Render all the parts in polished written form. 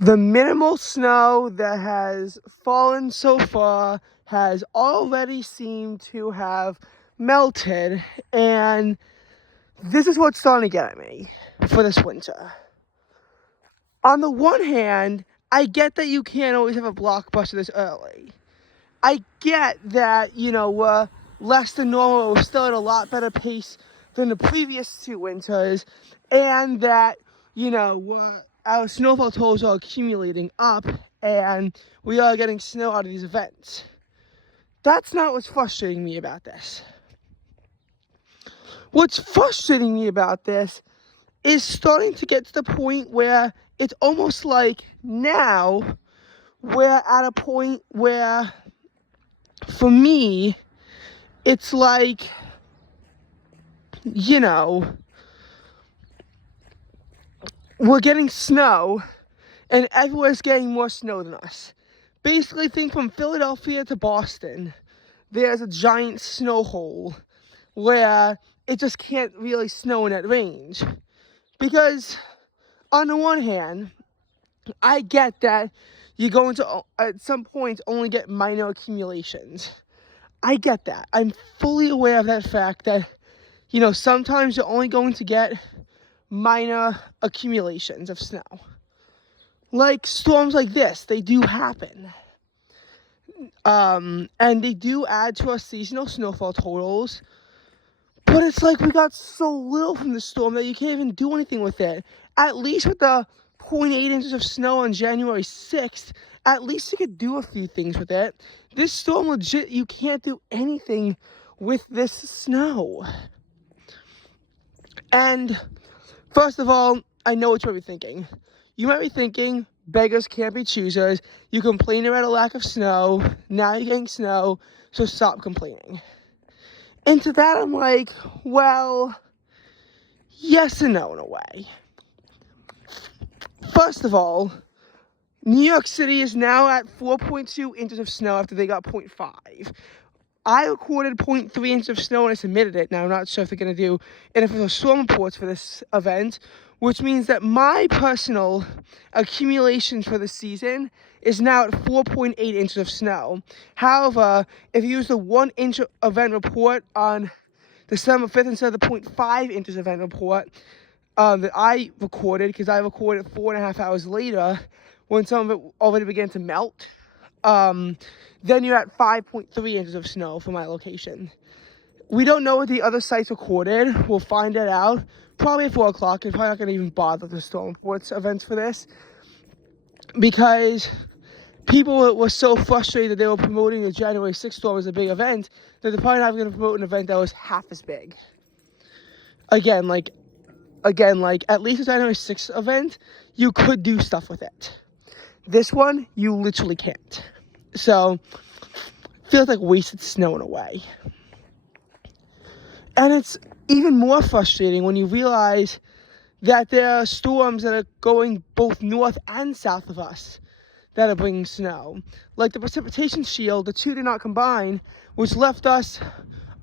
The minimal snow that has fallen so far has already seemed to have melted, and this is what's starting to get at me for this winter. On the one hand, I get that you can't always have a blockbuster this early. I get that, we're less than normal, we're still at a lot better pace than the previous two winters, and that, our snowfall totals are accumulating up, and we are getting snow out of these events. That's not what's frustrating me about this. What's frustrating me about this is starting to get to the point where it's almost like now we're at a point where, for me, it's like, we're getting snow and everywhere's getting more snow than us. Basically, think from Philadelphia to Boston, there's a giant snow hole where it just can't really snow in that range. Because on the one hand, I get that you're going to, at some point, only get minor accumulations. I get that. I'm fully aware of that fact that, sometimes you're only going to get minor accumulations of snow. Like storms like this, they do happen. And they do add to our seasonal snowfall totals. But it's like we got so little from the storm that you can't even do anything with it. At least with the 0.8 inches of snow on January 6th, at least you could do a few things with it. This storm, legit, you can't do anything with this snow. And first of all, I know what you might be thinking. You might be thinking, beggars can't be choosers. You complain about a lack of snow. Now you're getting snow, so stop complaining. And to that, I'm like, well, yes and no in a way. First of all, New York City is now at 4.2 inches of snow after they got 0.5. I recorded 0.3 inches of snow and I submitted it. Now, I'm not sure if they're going to do official storm reports for this event, which means that my personal accumulation for the season is now at 4.8 inches of snow. However, if you use the 1 inch event report on December 5th instead of the 0.5 inches event report that I recorded, because I recorded 4.5 hours later when some of it already began to melt, then you're at 5.3 inches of snow for my location. We don't know what the other sites recorded. We'll find it out probably at 4 o'clock. I'm probably not going to even bother the storm reports events for this, because people were so frustrated that they were promoting the January 6th storm as a big event that they're probably not going to promote an event that was half as big. Again, at least the January 6th event, you could do stuff with it. This one, you literally can't. So, feels like wasted snow in a way. And it's even more frustrating when you realize that there are storms that are going both north and south of us that are bringing snow. Like the precipitation shield, the two did not combine, which left us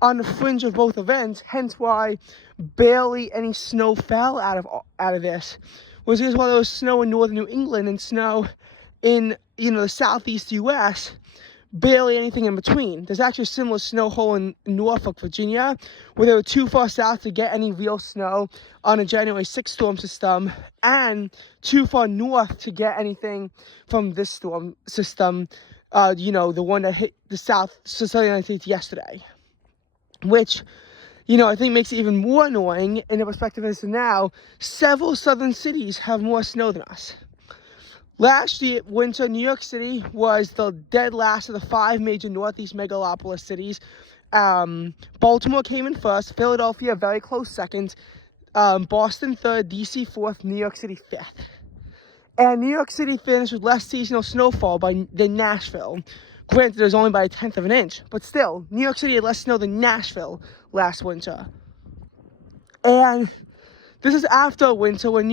on the fringe of both events, hence why barely any snow fell out of this. Was because while there was snow in northern New England and snow in, the southeast U.S., barely anything in between. There's actually a similar snow hole in Norfolk, Virginia, where they were too far south to get any real snow on a January 6th storm system, and too far north to get anything from this storm system, the one that hit the southern United States yesterday. Which, I think makes it even more annoying in the perspective as to now, several southern cities have more snow than us. Last year, winter, New York City was the dead last of the 5 major Northeast megalopolis cities. Baltimore came in first, Philadelphia very close second, Boston third, DC fourth, New York City fifth. And New York City finished with less seasonal snowfall than Nashville. Granted, it was only by 1/10 of an inch, but still, New York City had less snow than Nashville last winter. And this is after a winter when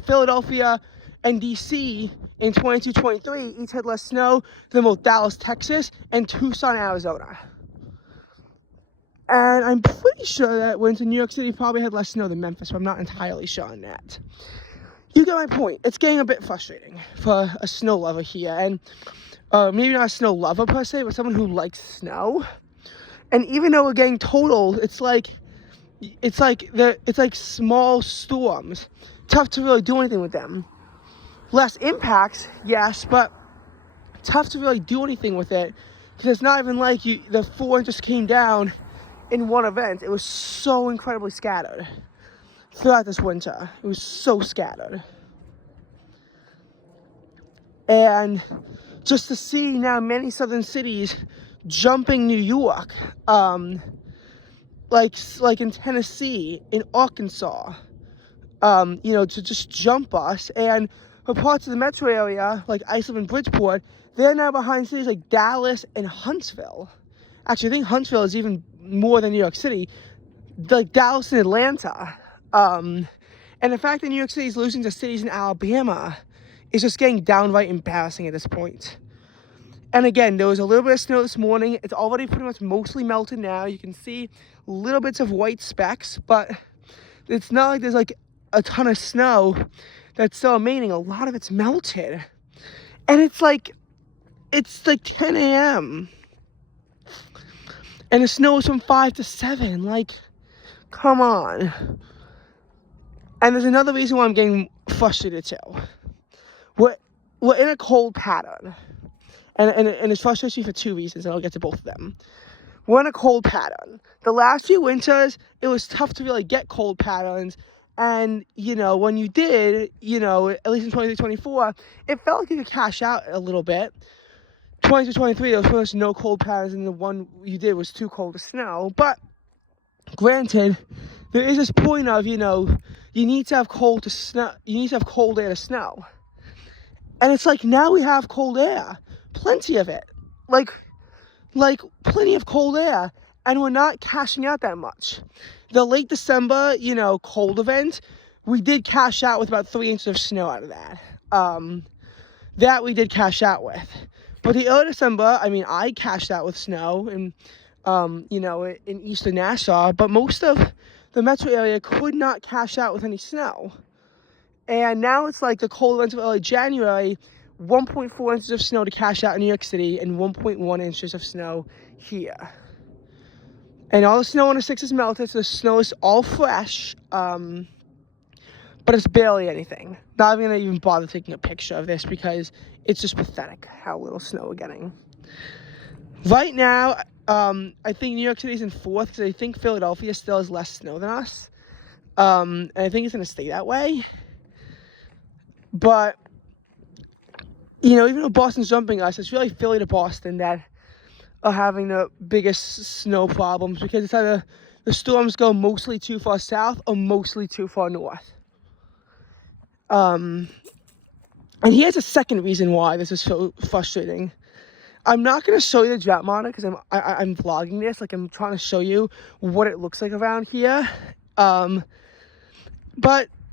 Philadelphia and DC in 22-23 each had less snow than both Dallas, Texas, and Tucson, Arizona. And I'm pretty sure that winter New York City probably had less snow than Memphis, but I'm not entirely sure on that. you get my point. It's getting a bit frustrating for a snow lover here, and maybe not a snow lover per se, but someone who likes snow. And even though we're getting totaled, it's like small storms. Tough to really do anything with them. Less impacts, yes, but tough to really do anything with it, because it's not even like the 4 inches came down in one event. It was so incredibly scattered throughout this winter. It was so scattered. And just to see now many southern cities jumping New York, like in Tennessee, in Arkansas, to just jump us. And for parts of the metro area, like Islip and Bridgeport, they're now behind cities like Dallas and Huntsville. Actually, I think Huntsville is even more than New York City, like Dallas and Atlanta. And the fact that New York City is losing to cities in Alabama is just getting downright embarrassing at this point. And again, there was a little bit of snow this morning. It's already pretty much mostly melted now. You can see little bits of white specks, but it's not like there's like a ton of snow that's still remaining. A lot of it's melted. And it's like 10 a.m. And the snow is from 5 to 7. Like, come on. And there's another reason why I'm getting frustrated too. We're in a cold pattern. And it frustrates me for two reasons, and I'll get to both of them. We're in a cold pattern. The last few winters, it was tough to really get cold patterns. And, when you did, at least in 23, 24, it felt like you could cash out a little bit. 22, 23, there was pretty much no cold patterns, and the one you did was too cold to snow. But granted, there is this point of, you need to have cold to snow. You need to have cold air to snow. And it's like, now we have cold air. Plenty of it. Like plenty of cold air. And we're not cashing out that much. The late December, cold event, we did cash out with about 3 inches of snow out of that. That we did cash out with. But the early December, I cashed out with snow in eastern Nassau, but most of the metro area could not cash out with any snow. And now it's like the cold events of early January, 1.4 inches of snow to cash out in New York City and 1.1 inches of snow here. And all the snow on the 6 is melted, so the snow is all fresh, but it's barely anything. Not even going to even bother taking a picture of this because it's just pathetic how little snow we're getting. Right now, I think New York City's in fourth because I think Philadelphia still has less snow than us. And I think it's going to stay that way. But, even though Boston's jumping us, it's really Philly to Boston that are having the biggest snow problems because it's either the storms go mostly too far south or mostly too far north. And here's a second reason why this is so frustrating. I'm not going to show you the drought monitor because I'm vlogging this. Like, I'm trying to show you what it looks like around here. But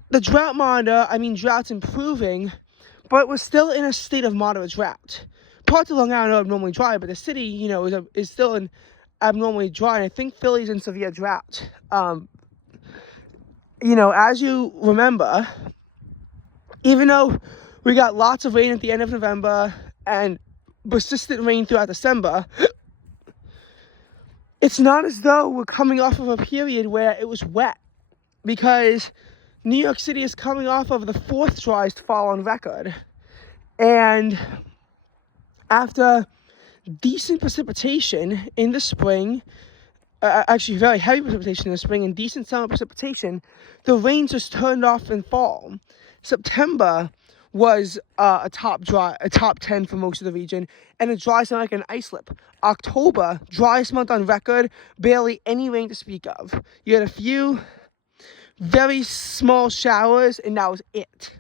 the drought monitor, drought's improving, but we're still in a state of moderate drought. Parts of Long Island are abnormally dry, but the city, is still in abnormally dry, and I think Philly's in severe drought. As you remember, even though we got lots of rain at the end of November and persistent rain throughout December, it's not as though we're coming off of a period where it was wet, because New York City is coming off of the fourth driest fall on record. And after decent precipitation in the spring, actually very heavy precipitation in the spring and decent summer precipitation, the rain just turned off in fall. September was a top 10 for most of the region, and it dries like an ice lip. October, driest month on record, barely any rain to speak of. You had a few very small showers, and that was it.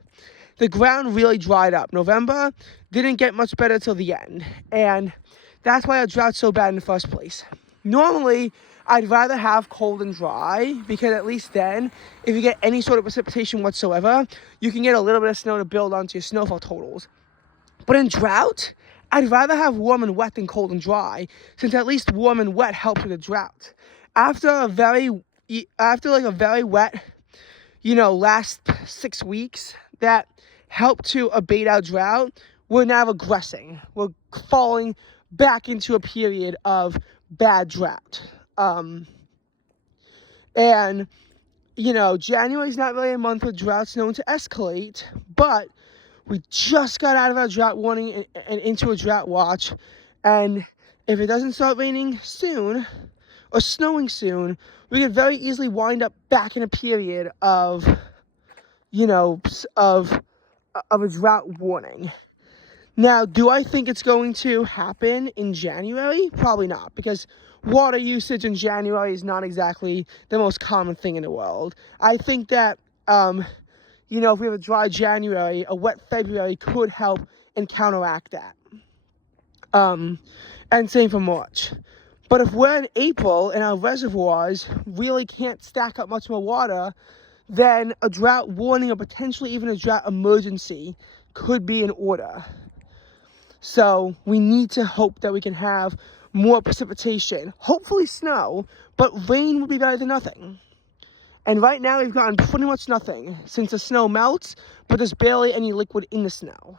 The ground really dried up. November didn't get much better till the end, and that's why our drought's so bad in the first place. Normally, I'd rather have cold and dry, because at least then, if you get any sort of precipitation whatsoever, you can get a little bit of snow to build onto your snowfall totals. But in drought, I'd rather have warm and wet than cold and dry, since at least warm and wet helps with the drought. After a very wet, last 6 weeks, that helped to abate our drought, we're now regressing. We're falling back into a period of bad drought. And, January's not really a month where drought's known to escalate, but we just got out of our drought warning and into a drought watch. And if it doesn't start raining soon or snowing soon, we could very easily wind up back in a period of a drought warning. Now, do I think it's going to happen in January? Probably not, because water usage in January is not exactly the most common thing in the world. I think that, if we have a dry January, a wet February could help and counteract that. And same for March. But if we're in April and our reservoirs really can't stack up much more water, then a drought warning or potentially even a drought emergency could be in order. So we need to hope that we can have more precipitation, hopefully snow, but rain would be better than nothing. And right now we've gotten pretty much nothing since the snow melts, but there's barely any liquid in the snow.